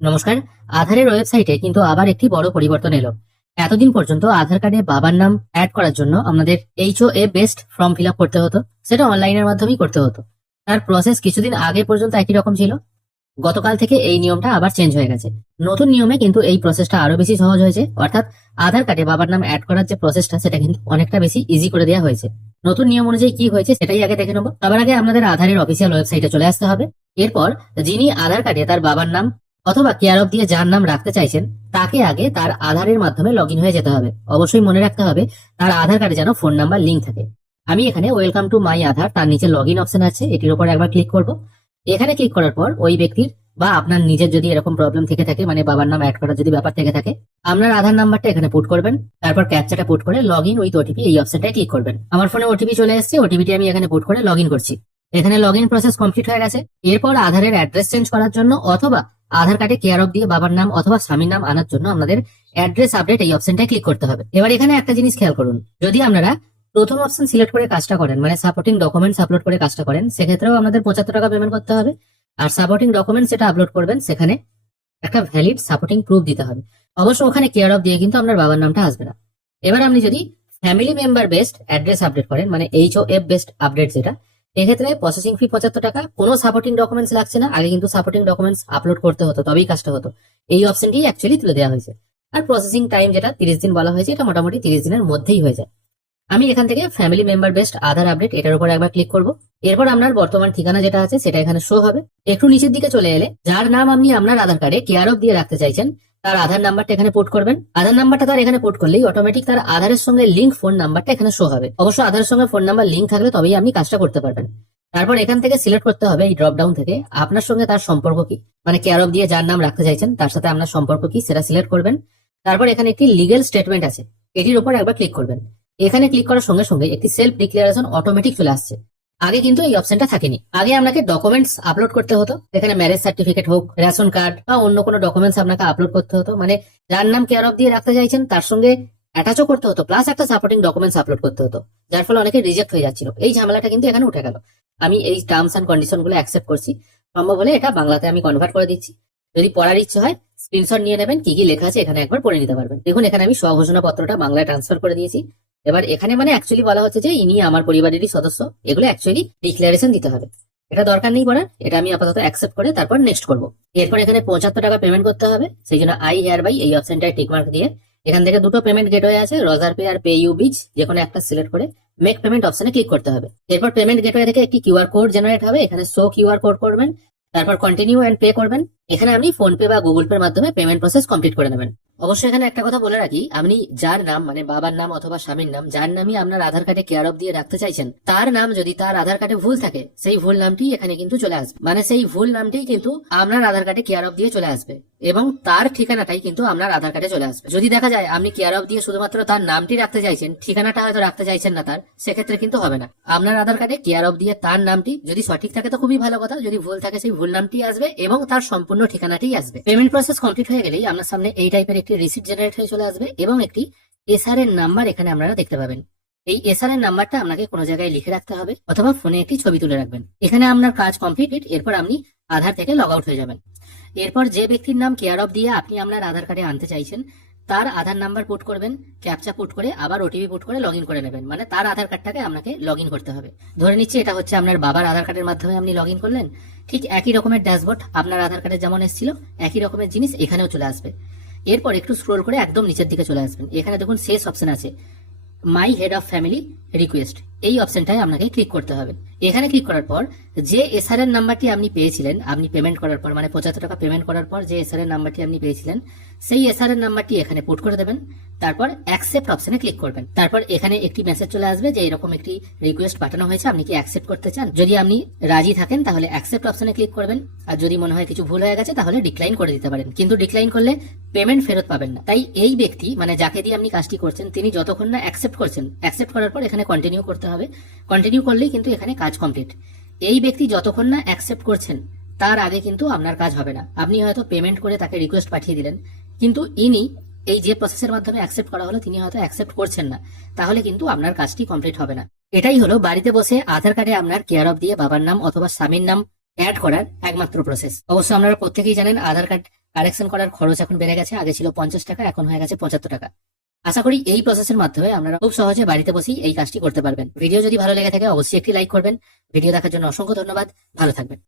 নমস্কার। আধারের ওয়েবসাইটে কিন্তু আবার একটি বড় পরিবর্তন এলো। এতদিন পর্যন্ত আধার কার্ডে বাবার নাম অ্যাড করার জন্য আমাদের HOA based form fill up করতে হতো। সেটা অনলাইনের মাধ্যমেই করতে হতো। তার প্রসেস কিছুদিন আগে পর্যন্ত একই রকম ছিল। গতকাল থেকে এই নিয়মটা আবার চেঞ্জ হয়ে গেছে। নতুন নিয়মে কিন্তু এই প্রসেসটা আরো বেশি সহজ হয়েছে, অর্থাৎ আধার কার্ডে বাবার নাম অ্যাড করার যে প্রসেসটা সেটা কিন্তু অনেকটা বেশি ইজি করে দেওয়া হয়েছে। নতুন নিয়ম অনুযায়ী কি হয়েছে সেটাই আগে দেখে নেবো। সবার আগে আমাদের আধারের অফিসিয়াল ওয়েবসাইটে চলে আসতে হবে। এরপর যিনি আধার কার্ডে তার বাবার নাম অথবা কেয়ার অফ দিয়ে যার নাম রাখতে চাইছেন তাকে আগে তার আধারের মাধ্যমে লগ ইন হয়ে যেতে হবে। অবশ্যই মনে রাখতে হবে তার আধার কার্ডে যেন ফোন নাম্বার লিঙ্ক থাকে। আমি এখানে ওয়েলকাম টু মাই আধার, তার নিচে লগ ইন অপশন আছে, এটির উপর একবার ক্লিক করব। এখানে ক্লিক করার পর ওই ব্যক্তির বা আপনার নিজের যদি এরকম প্রবলেম থেকে থাকে, মানে বাবার নাম অ্যাড করার যদি ব্যাপার থেকে থাকে, আপনার আধার নাম্বারটা এখানে পুট করবেন। তারপর ক্যাপচাটা পুট করে লগ ইন উইথ ওটিপি এই অপশনটায় ক্লিক করবেন। আমার ফোনে ওটিপি চলে এসেছে, ওটিপিটি আমি এখানে পুট করে লগ ইন করছি। এখানে লগ ইন প্রসেস কমপ্লিট হয়ে গেছে। এরপর আধারের অ্যাড্রেস চেঞ্জ করার জন্য অথবা আধার কার্ডে কেয়ার অফ দিয়ে বাবার নাম অথবা স্বামীর নাম আনার জন্য আমাদের অ্যাড্রেস আপডেট এই অপশনটায় ক্লিক করতে হবে। এবার এখানে একটা জিনিস খেয়াল করুন, যদি আপনারা প্রথম অপশন সিলেক্ট করে কাজটা করেন, মানে সাপোর্টিং ডকুমেন্টস আপলোড করে কাজটা করেন, সেক্ষেত্রেও আমাদের 75 টাকা পেমেন্ট করতে হবে। আর সাপোর্টিং ডকুমেন্টস যেটা আপলোড করবেন সেখানে একটা ভ্যালিড সাপোর্টিং প্রুফ দিতে হবে। অবশ্য ওখানে কেয়ার অফ দিয়ে কিন্তু আপনার বাবার নামটা আসবে না। এবার আপনি যদি family member based address update করেন, মানে HOF বেসড আপডেট যেটা, এক্ষেত্রে প্রসেসিং ফি 75 টাকা। কোনো সাপোর্টিং ডকুমেন্টস লাগছে না। আগে কিন্তু সাপোর্টিং ডকুমেন্টস আপলোড করতে হতো, তবেই কাজটা হতো। এই অপশনটি অ্যাকচুয়ালি তুলে দেওয়া হয়েছে। আর প্রসেসিং টাইম যেটা 30 দিন বলা হয়েছে, এটা মোটামুটি 30 দিনের মধ্যেই হয়ে যায়। আমি এখান থেকে ফ্যামিলি মেম্বার বেসড আধার আপডেট এটার উপর একবার ক্লিক করব। এরপর আপনার বর্তমান ঠিকানা যেটা আছে সেটা এখানে শো হবে। একটু নিচের দিকে চলে এলে যার নাম আপনি আপনার আধার কার্ডে কেয়ার অফ দিয়ে রাখতে চাইছেন তার আধার নাম্বারটা এখানে পোর্ট করবেন। আধার নাম্বারটা তার এখানে পোর্ট করলেই অটোমেটিক তার আধারের সঙ্গে লিঙ্ক ফোন নাম্বারটা এখানে শো হবে। অবশ্য আধারের সঙ্গে ফোন নাম্বার লিঙ্ক থাকলে তবেই আপনি কাজটা করতে পারবেন। তারপর এখান থেকে সিলেক্ট করতে হবে এই ড্রপ ডাউন থেকে আপনার সঙ্গে তার সম্পর্ক কি, মানে কেয়ার অফ দিয়ে যার নাম রাখতে চাইছেন তার সাথে আপনার সম্পর্ক কি সেটা সিলেক্ট করবেন। তারপর এখানে একটি লিগেল স্টেটমেন্ট আছে, এটির উপর একবার ক্লিক করবেন। এখানে ক্লিক করার সঙ্গে সঙ্গে একটি সেলফ ডিক্লারেশন অটোমেটিক চলে আসছে। আগে কিন্তু এই অপশনটা থাকেনি। আগে আপনাকে ডকুমেন্টস আপলোড করতে হতো, এখানে ম্যারেজ সার্টিফিকেট হোক, রেশন কার্ড বা অন্য কোনো ডকুমেন্টস আপনাকে আপলোড করতে হতো, মানে যার নাম কেয়ার অফ দিয়ে রাখতে চাইছেন তার সঙ্গে অ্যাটাচও করতে হতো, প্লাস একটা সাপোর্টিং ডকুমেন্টস আপলোড করতে হতো, যার ফলে অনেকে রিজেক্ট হয়ে যাচ্ছিল। এই ঝামেলাটা কিন্তু এখানে উঠে গেল। আমি এই টার্মস অ্যান্ড কন্ডিশন গুলো অ্যাকসেপ্ট করছি। সম্ভব হলে এটা বাংলাতে আমি কনভার্ট করে দিচ্ছি। যদি পড়ার ইচ্ছে হয় স্ক্রিনশট নিয়ে নেবেন, কি কি লেখা আছে এখানে একবার পড়ে নিতে পারবেন। দেখুন এখানে আমি স্বঘোষণা পত্রটা বাংলায় ট্রান্সফার করে দিয়েছি। এবার এখানে মানে অ্যাকচুয়ালি বলা হচ্ছে যে ইনি আমার পরিবারেরই সদস্য, এগুলো অ্যাকচুয়ালি ডিক্লারেশন দিতে হবে। এটা দরকার নেই পড়ার, এটা আমি আপাতত অ্যাকসেপ্ট করে তারপর নেক্সট করব। এরপর এখানে 75 টাকা পেমেন্ট করতে হবে, সেই জন্য আই হেয়ার বাই এই অপশনটায় টিকমার্ক দিয়ে এখান থেকে দুটো পেমেন্ট গেটওয়ে আছে, রজার পে আর পে ইউ বিচ, যে কোনো একটা সিলেক্ট করে মেক পেমেন্ট অপশনে ক্লিক করতে হবে। এরপর পেমেন্ট গেটওয়ে থেকে একটি কিউআর কোড জেনারেট হবে, এখানে শো কিউআর কোড করবেন, তারপর কন্টিনিউ এন্ড পে করবেন। এখানে আপনি ফোন পে বা গুগল পের মাধ্যমে পেমেন্ট প্রসেস কমপ্লিট করে নেবেন। অবশ্যই এখানে একটা কথা বলে রাখি, আপনি যার নাম মানে বাবার নাম অথবা স্বামীর নাম যার নামই আপনার আধার কার্ডে কেয়ার অফ দিয়ে রাখতে চাইছেন তার নাম যদি তার আধার কার্ডে ভুল থাকে সেই ভুল নামটি এখানে কিন্তু চলে আসবে, মানে সেই ভুল নামটি কিন্তু আপনার আধার কার্ডে কেয়ার অফ দিয়ে চলে আসবে এবং তার ঠিকানাটাই কিন্তু আপনার আধার কার্ডে চলে আসবে। যদি দেখা যায় আপনি কেয়ার অফ দিয়ে শুধুমাত্র তার নামটি রাখতে চাইছেন, ঠিকানাটা হয়তো রাখতে চাইছেন না তার, সেক্ষেত্রে কিন্তু হবে না। আপনার আধার কার্ডে কেয়ার অফ দিয়ে তার নামটি যদি সঠিক থাকে তো খুবই ভালো কথা, যদি ভুল থাকে সেই ভুল নামটি আসবে এবং তার সম্পূর্ণ ঠিকানাটি আসবে। পেমেন্ট প্রসেস কমপ্লিট হয়ে গেলেই আপনার সামনে এই টাইপের একটি রিসিপ্ট জেনারেট হয়ে চলে আসবে এবং একটি এসআর এর নাম্বার এখানে আপনারা দেখতে পাবেন। এই এসআর এর নাম্বারটা আপনাকে কোনো জায়গায় লিখে রাখতে হবে অথবা ফোনে একটি ছবি তুলে রাখবেন। এখানে আপনার কাজ কমপ্লিট, এরপর আপনি আধার থেকে লগ আউট হয়ে যাবেন। এরপর যে ব্যক্তির নাম কেয়ার অফ দিয়ে আপনি আপনার আধার কার্ডে আনতে চাইছেন তার আধার নাম্বার পুট করবেন, ক্যাপচা পুট করে আবার ওটিপি পুট করে লগ ইন করে নেবেন, মানে তার আধার কার্ডটাকে আপনাকে লগ ইন করতে হবে। ধরে নিচ্ছি এটা হচ্ছে আপনার বাবার আধার কার্ডের মাধ্যমে আপনি লগ ইন করলেন, ঠিক একই রকমের ড্যাশবোর্ড আপনার আধার কার্ডে যেমন এসেছিল একই রকমের জিনিস এখানেও চলে আসবে। এরপর একটু স্ক্রোল করে একদম নিচের দিকে চলে আসবেন, এখানে দেখুন শেষ অপশন আছে my head of family request, এই অপশনটায় আপনাকে ক্লিক করতে হবে। এখানে ক্লিক করার পর যে এসআর এর নাম্বারটি আপনি পেয়েছিলেন, আপনি পেমেন্ট করার পর মানে 75 টাকা পেমেন্ট করার পর যে এসআর এর নাম্বারটি আপনি পেয়েছিলেন সেই এসআর এর নাম্বারটি এখানে পুট করে দেবেন। তারপর অ্যাকসেপ্ট অপশনে ক্লিক করবেন। তারপর এখানে একটি মেসেজ চলে আসবে যে এরকম একটি রিকোয়েস্ট পাঠানো হয়েছে, আপনি কি অ্যাকসেপ্ট করতে চান। যদি আপনি রাজি থাকেন তাহলে অ্যাকসেপ্ট অপশনে ক্লিক করবেন, আর যদি মনে হয় কিছু ভুল হয়ে গেছে তাহলে ডিক্লাইন করে দিতে পারেন, কিন্তু ডিক্লাইন করলে পেমেন্ট ফেরত পাবেন না। তাই এই ব্যক্তি মানে যাকে দিয়ে আপনি কাজটি করছেন তিনি যতক্ষণ না অ্যাকসেপ্ট করছেন, অ্যাকসেপ্ট করার পর এখানে কন্টিনিউ করতে হবে। কন্টিনিউ করলেই কিন্তু এখানে কাজ কমপ্লিট। এই ব্যক্তি যতক্ষণ না অ্যাকসেপ্ট করছেন তার আগে কিন্তু আপনার কাজ হবে না। আপনি হয়তো পেমেন্ট করে তাকে রিকোয়েস্ট পাঠিয়ে দিলেন, কিন্তু ইনি এই যে প্রসেসের মাধ্যমে অ্যাকসেপ্ট করা হলো তিনি হয়তো অ্যাকসেপ্ট করছেন না, তাহলে কিন্তু আপনার কাজটি কমপ্লিট হবে না। এটাই হলো বাড়িতে বসে আধার কার্ডে আপনার কেয়ার অফ দিয়ে বাবার নাম অথবা স্বামীর নাম অ্যাড করার একমাত্র প্রসেস। অবশ্য আপনারা প্রত্যেকেই জানেন আধার কার্ড কারেকশন করার খরচ এখন বেড়ে গেছে, আগে ছিল 50 টাকা, এখন হয়ে গেছে 75 টাকা। আশা করি এই প্রসেসের মাধ্যমে আপনারা খুব সহজে বাড়িতে বসেই এই কাজটি করতে পারবেন। ভিডিও যদি ভালো লেগে থাকে অবশ্যই একটি লাইক করবেন। ভিডিও দেখার জন্য অসংখ্য ধন্যবাদ। ভালো থাকবেন।